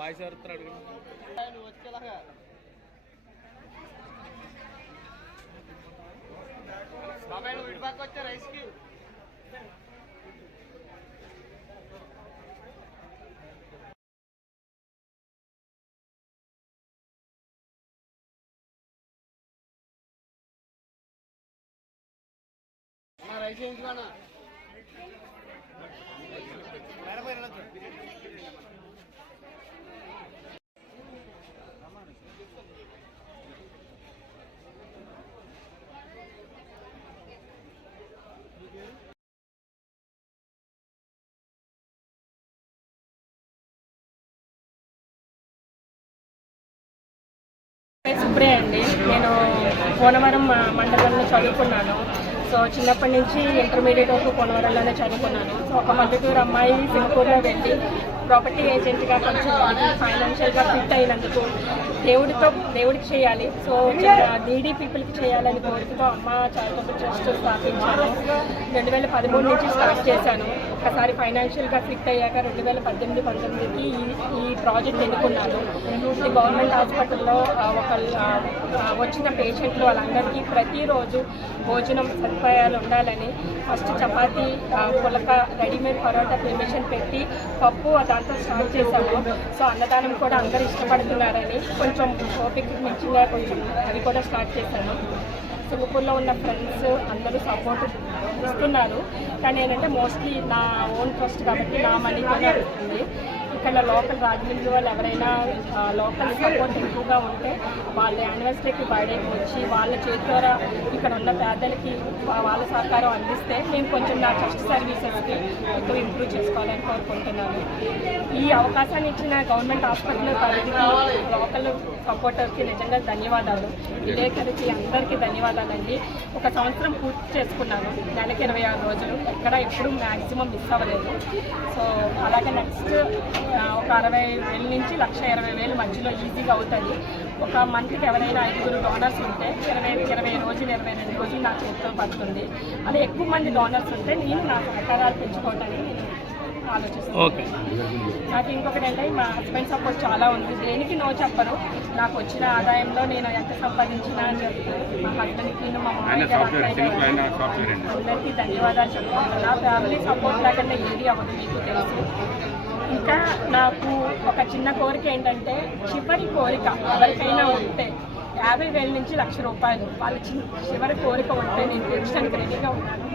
Voice ఎవరుతున్నాడు వచ్చేలాగా బాబాయ్ నువ్వు ఇటు పక్క వచ్చా రైస్కి రైస్ ఏంచుకోనా సుప్రియ అండి. నేను పోలవరం మండలంలో చదువుకున్నాను. సో చిన్నప్పటి నుంచి ఇంటర్మీడియట్ వరకు పోలవరంలోనే చదువుకున్నాను. సో ఒక మల్లెటూరు అమ్మాయి సింగపూర్లో వెళ్ళి ప్రాపర్టీ ఏజెంట్గా కొంచెం ఫైనాన్షియల్గా ఫిట్ అయినందుకు దేవుడికి చేయాలి, సో నీడీ పీపుల్కి చేయాలని కోరికతో అమ్మ చారిటబుల్ ట్రస్ట్ స్థాపించాను. 2013 నుంచి స్టార్ట్ చేశాను. ఒకసారి ఫైనాన్షియల్గా ఫిట్ అయ్యాక 2018-19కి ఈ ప్రాజెక్ట్ ఎన్నుకున్నాను. ఇది గవర్నమెంట్ హాస్పిటల్లో వచ్చిన పేషెంట్లు వాళ్ళందరికీ ప్రతిరోజు భోజనం సదుపాయాలు ఉండాలని ఫస్ట్ చపాతీ పులక రెడీమేడ్ పరోటా ప్రిమిషన్ పెట్టి పప్పు దాంతో స్టార్ట్ చేశాము. సో అన్నదానం కూడా అందరూ ఇష్టపడుతున్నారని కొంచెం ఓపిక మించిగా కొంచెం అది కూడా స్టార్ట్ చేశాను. సింగపూర్లో ఉన్న ఫ్రెండ్స్ అందరూ సపోర్ట్ ఇస్తున్నారు. కానీ ఏంటంటే మోస్ట్లీ నా ఓన్ ట్రస్ట్ కాబట్టి నా మనీతోనే వస్తుంది. ఇక్కడ లోకల్ రాజమండ్రి వాళ్ళు ఎవరైనా లోకల్ సపోర్ట్ ఎక్కువగా ఉంటే వాళ్ళ యానివర్సరీకి బర్త్డేకి వచ్చి వాళ్ళ చేతి ద్వారా ఇక్కడ ఉన్న పేదలకి వాళ్ళ సహకారం అందిస్తే నేను కొంచెం నా ట్రస్ట్ సర్వీసెస్కి ఎక్కువ ఇంప్రూవ్ చేసుకోవాలని కోరుకుంటున్నాను. ఈ అవకాశాన్ని ఇచ్చిన గవర్నమెంట్ హాస్పిటల్ పరిధికి లోకల్ సపోర్టర్కి నిజంగా ధన్యవాదాలు. విలేకరికి అందరికీ ధన్యవాదాలండి. ఒక సంవత్సరం పూర్తి చేసుకున్నాను. నెలకి 26 రోజులు ఎక్కడ ఎప్పుడు మ్యాక్సిమం మిస్ అవ్వలేదు. సో అలాగే నెక్స్ట్ ఒక 60,000 నుంచి 1,20,000 మధ్యలో ఈజీగా అవుతుంది. ఒక మంత్కి ఎవరైనా 5 డోనర్స్ ఉంటే 20 రోజులు 22 రోజులు నాకు చేతితో పడుతుంది. అదే ఎక్కువ మంది డోనర్స్ ఉంటే నేను నా సహకారాలు పెంచుకోవటానికి ఆలోచిస్తాను. నాకు ఇంకొకటి ఏంటంటే మా హస్బెండ్ సపోర్ట్ చాలా ఉంది. దేనికి నో చెప్పరు. నాకు వచ్చిన ఆదాయంలో నేను ఎంత సంపాదించినా అని చెప్తూ మా హస్బెండ్కి మా మామయ్య అందరికీ ధన్యవాదాలు చెప్తున్నాను. నా ఫ్యామిలీ సపోర్ట్ లేకుండా ఏది అవ్వదు, మీకు తెలుసు. ఇంకా నాకు ఒక చిన్న కోరిక ఏంటంటే, చివరి కోరిక ఎవరికైనా ఉంటే 50,000 నుంచి 1,00,000 రూపాయలు వాళ్ళ చివరి కోరిక ఉంటే నేను తీర్చడానికి రెడీగా ఉన్నాను.